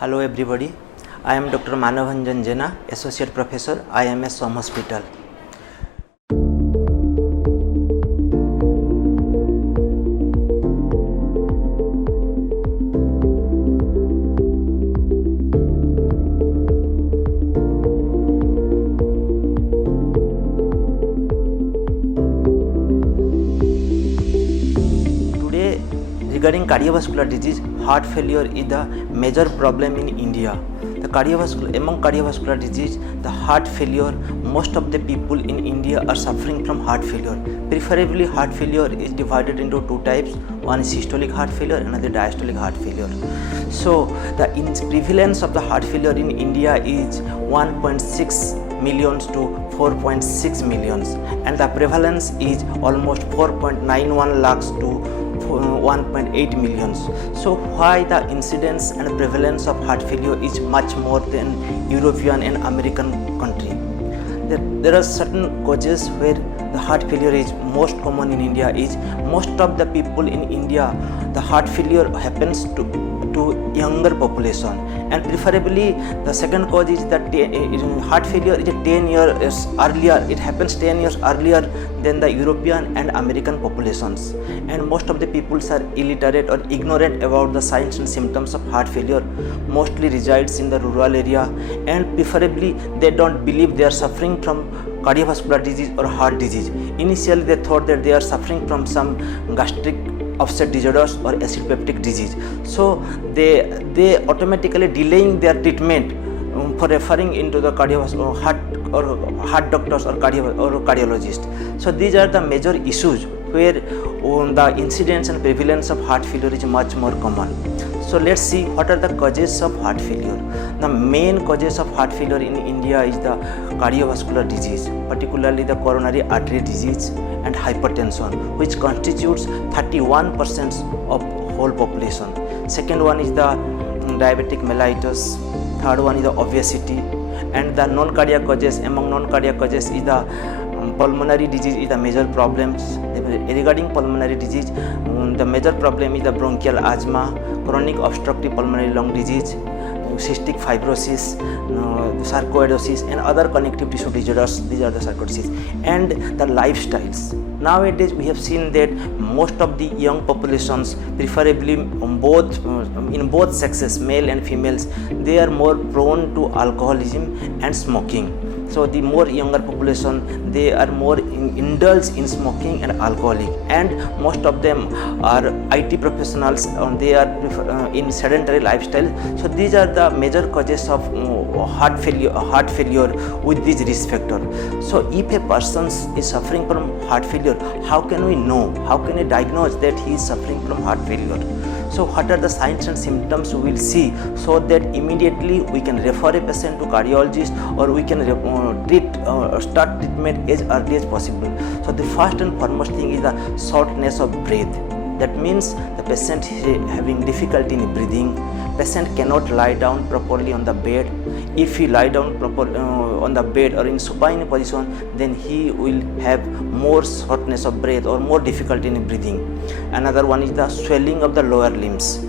Hello everybody, I am Dr. Manavanjan Jena, Associate Professor, IMS Som Hospital. Today, regarding cardiovascular disease, heart failure is the major problem in India. Among cardiovascular disease, the heart failure, most of the people in India are suffering from heart failure. Preferably, heart failure is divided into two types. One is systolic heart failure, another diastolic heart failure. So, the prevalence of the heart failure in India is 1.6 millions to 4.6 millions, and the prevalence is almost 4.91 lakhs to 1.8 millions. So why the incidence and prevalence of heart failure is much more than European and American country? There are certain causes where the heart failure is most common in India. Is most of the people in India, the heart failure happens to younger population, and preferably the second cause is that heart failure is 10 years earlier. It happens 10 years earlier than the European and American populations, and most of the people are illiterate or ignorant about the signs and symptoms of heart failure. Mostly resides in the rural area, and preferably they don't believe they are suffering from cardiovascular disease or heart disease. Initially they thought that they are suffering from some gastric upset disorders or acid peptic disease, so they automatically delaying their treatment for referring into the heart doctors or cardiologists. So these are the major issues where the incidence and prevalence of heart failure is much more common. So let's see what are the causes of heart failure. The main causes of heart failure in India is the cardiovascular disease, particularly the coronary artery disease and hypertension, which constitutes 31% of whole population. Second one is the diabetic mellitus. Third one is the obesity, and the non-cardiac causes. Among non-cardiac causes is the pulmonary disease is the major problems. Regarding pulmonary disease, the major problem is the bronchial asthma, chronic obstructive pulmonary lung disease, cystic fibrosis, sarcoidosis, and other connective tissue disorders. These are the sarcoidosis. And the lifestyles. Nowadays we have seen that most of the young populations, preferably in both sexes, male and females, they are more prone to alcoholism and smoking. So the more younger population, they are more indulged in smoking and alcoholic, and most of them are IT professionals, and they are in sedentary lifestyle. So these are the major causes of heart failure with these risk factor. So if a person is suffering from heart failure, how can we know? How can we diagnose that he is suffering from heart failure? So what are the signs and symptoms we will see, so that immediately we can refer a patient to cardiologist, or we can start treatment as early as possible. So the first and foremost thing is the shortness of breath. That means the patient is having difficulty in breathing. Patient cannot lie down properly on the bed. If he lie down properly on the bed or in supine position, then he will have more shortness of breath or more difficulty in breathing. Another one is the swelling of the lower limbs.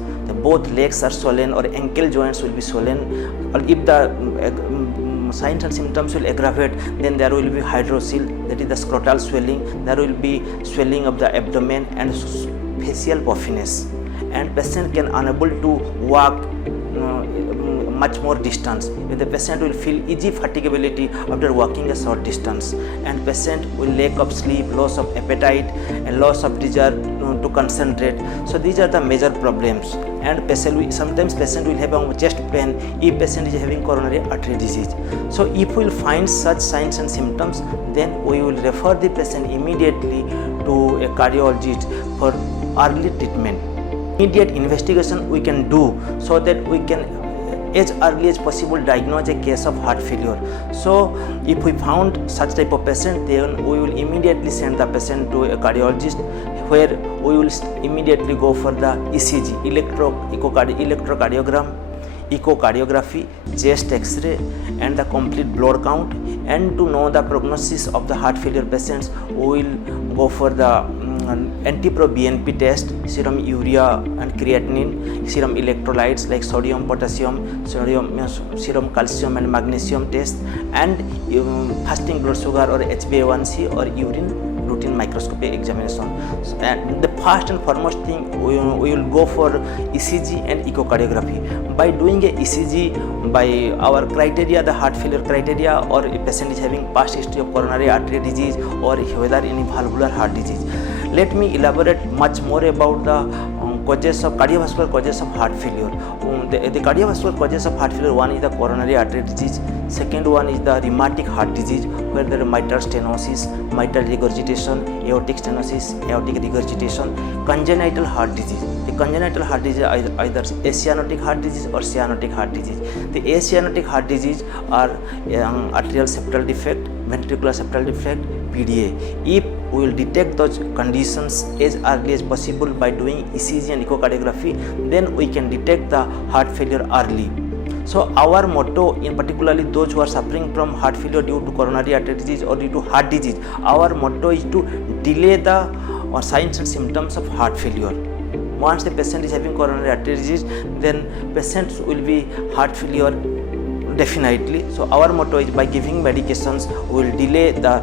Both legs are swollen, or ankle joints will be swollen. Or if the signs and symptoms will aggravate, then there will be hydrocele, that is the scrotal swelling. There will be swelling of the abdomen and facial puffiness, and patient can unable to walk much more distance. The patient will feel easy fatigability after walking a short distance, and patient will lack of sleep, loss of appetite, and loss of desire to concentrate. So these are the major problems. And sometimes patient will have a chest pain if patient is having coronary artery disease. So if we will find such signs and symptoms, then we will refer the patient immediately to a cardiologist for early treatment. Immediate investigation we can do, so that we can as early as possible diagnose a case of heart failure. So if we found such type of patient, then we will immediately send the patient to a cardiologist, where we will immediately go for the ECG, electrocardiogram, echocardiography, chest X-ray, and the complete blood count. And to know the prognosis of the heart failure patients, we will go for the NT-proBNP test, serum urea and creatinine, serum electrolytes like sodium, potassium, serum calcium and magnesium test, and fasting blood sugar or HbA1c or urine routine microscopy examination. So, and the first and foremost thing, we will go for ECG and echocardiography. By doing a ECG, by our criteria, the heart failure criteria, or a patient is having past history of coronary artery disease or whether any valvular heart disease. Let me elaborate much more about the causes of cardiovascular causes of heart failure. The cardiovascular causes of heart failure, one is the coronary artery disease, second one is the rheumatic heart disease, where there is mitral stenosis, mitral regurgitation, aortic stenosis, aortic regurgitation, congenital heart disease. The congenital heart disease is either acyanotic heart disease or cyanotic heart disease. The acyanotic heart disease are atrial septal defect, ventricular septal defect, PDA. If we will detect those conditions as early as possible by doing ECG and echocardiography, then we can detect the heart failure early. So our motto, in particularly those who are suffering from heart failure due to coronary artery disease or due to heart disease, our motto is to delay the signs and symptoms of heart failure. Once the patient is having coronary artery disease, then patients will be heart failure definitely. So our motto is, by giving medications we will delay the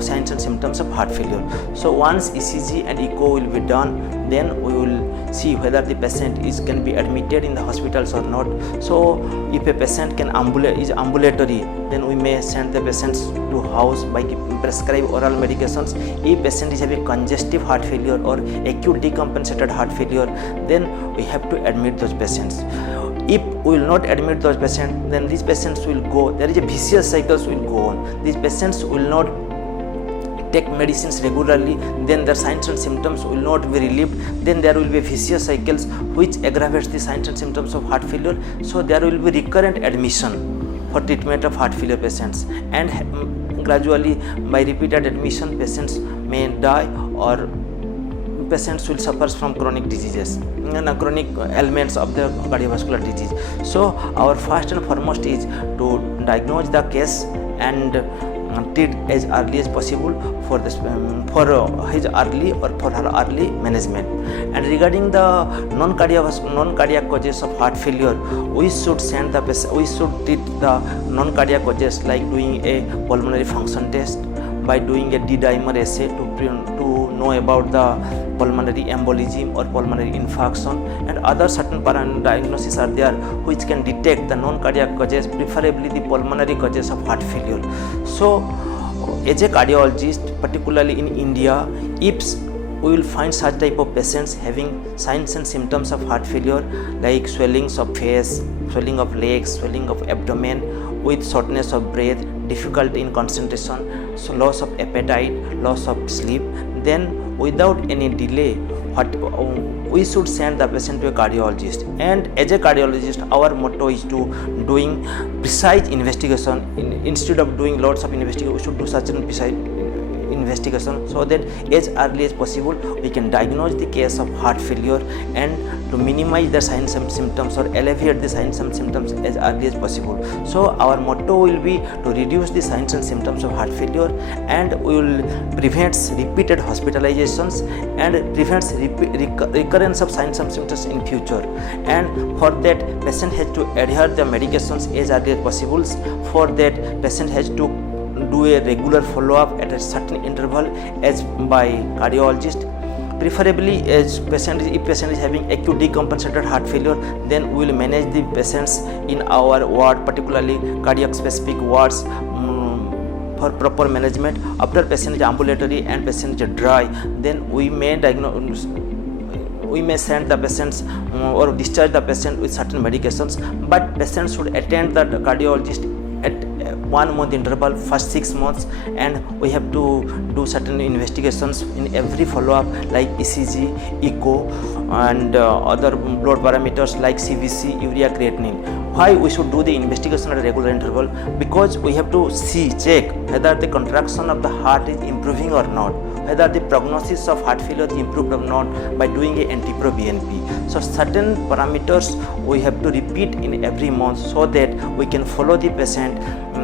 signs and symptoms of heart failure. So once ECG and echo will be done, then we will see whether the patient can be admitted in the hospitals or not. So if a patient is ambulatory, then we may send the patients to house by prescribe oral medications. If patient is having congestive heart failure or acute decompensated heart failure, then we have to admit those patients. If we will not admit those patients, then these patients will go, there is a vicious cycles will go on. These patients will not take medicines regularly, then their signs and symptoms will not be relieved, then there will be vicious cycles which aggravates the signs and symptoms of heart failure. So there will be recurrent admission for treatment of heart failure patients, and gradually by repeated admission patients may die, or patients will suffer from chronic diseases and chronic ailments of the cardiovascular disease. So our first and foremost is to diagnose the case and treat as early as possible for his early or for her early management. And regarding the non-cardiac causes of heart failure, we should treat the non-cardiac causes like doing a pulmonary function test, by doing a D-dimer assay to know about the pulmonary embolism or pulmonary infarction, and other certain diagnoses are there which can detect the non-cardiac causes, preferably the pulmonary causes of heart failure. So as a cardiologist, particularly in India, if we will find such type of patients having signs and symptoms of heart failure like swellings of face, swelling of legs, swelling of abdomen, with shortness of breath, difficulty in concentration, so loss of appetite, loss of sleep, then without any delay we should send the patient to a cardiologist. And as a cardiologist, our motto is to doing precise investigation. Instead of doing lots of investigation, we should do such an precise investigation so that as early as possible we can diagnose the case of heart failure and to minimize the signs and symptoms or alleviate the signs and symptoms as early as possible. So our motto will be to reduce the signs and symptoms of heart failure, and we will prevent repeated hospitalizations and prevents recurrence of signs and symptoms in future. And for that, patient has to adhere the medications as early as possible. For that, patient has to do a regular follow-up at a certain interval as by cardiologist. Preferably, if patient is having acute decompensated heart failure, then we will manage the patients in our ward, particularly cardiac specific wards, for proper management. After patient is ambulatory and patient is dry, then we may diagnose. We may send the patients or discharge the patient with certain medications, but patients should attend the cardiologist at 1 month interval, first 6 months, and we have to do certain investigations in every follow-up like ECG, echo, and other blood parameters like CBC, urea, creatinine. Why we should do the investigation at a regular interval? Because we have to check whether the contraction of the heart is improving or not, whether the prognosis of heart failure is improved or not by doing a NT-proBNP. So certain parameters we have to repeat in every month so that we can follow the patient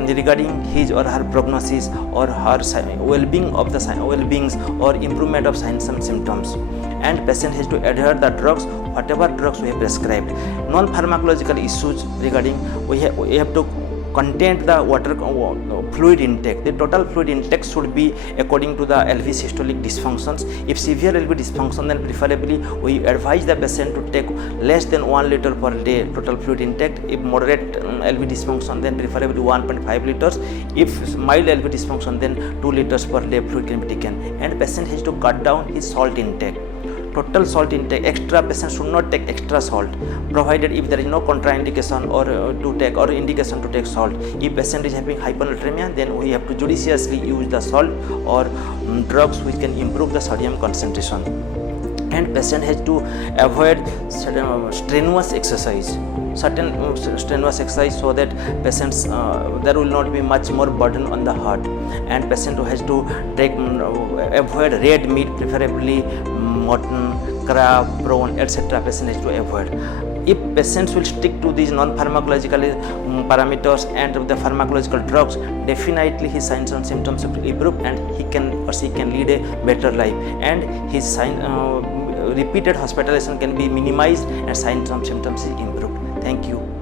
regarding his or her prognosis or her well-being of the well-beings or improvement of signs and symptoms. And patient has to adhere the drugs, whatever drugs we have prescribed. Non-pharmacological issues regarding we have to contain the water fluid intake. The total fluid intake should be according to the LV systolic dysfunctions. If severe LV dysfunction, then preferably we advise the patient to take less than 1 liter per day total fluid intake. If moderate LV dysfunction, then preferably 1.5 liters. If mild LV dysfunction, then 2 liters per day fluid can be taken. And patient has to cut down his salt intake. Total salt intake, extra patient should not take extra salt, provided if there is no contraindication or to take or indication to take salt. If patient is having hyponatremia, then we have to judiciously use the salt or drugs which can improve the sodium concentration. And patient has to avoid strenuous exercise, strenuous exercise, so that patients there will not be much more burden on the heart. And patient has to take avoid red meat, preferably mutton, crab, prawn, etc. patient has to avoid. If patients will stick to these non-pharmacological parameters and the pharmacological drugs, definitely his signs and symptoms will improve and he can or she can lead a better life, and his repeated hospitalization can be minimized and signs and symptoms is improved. Thank you.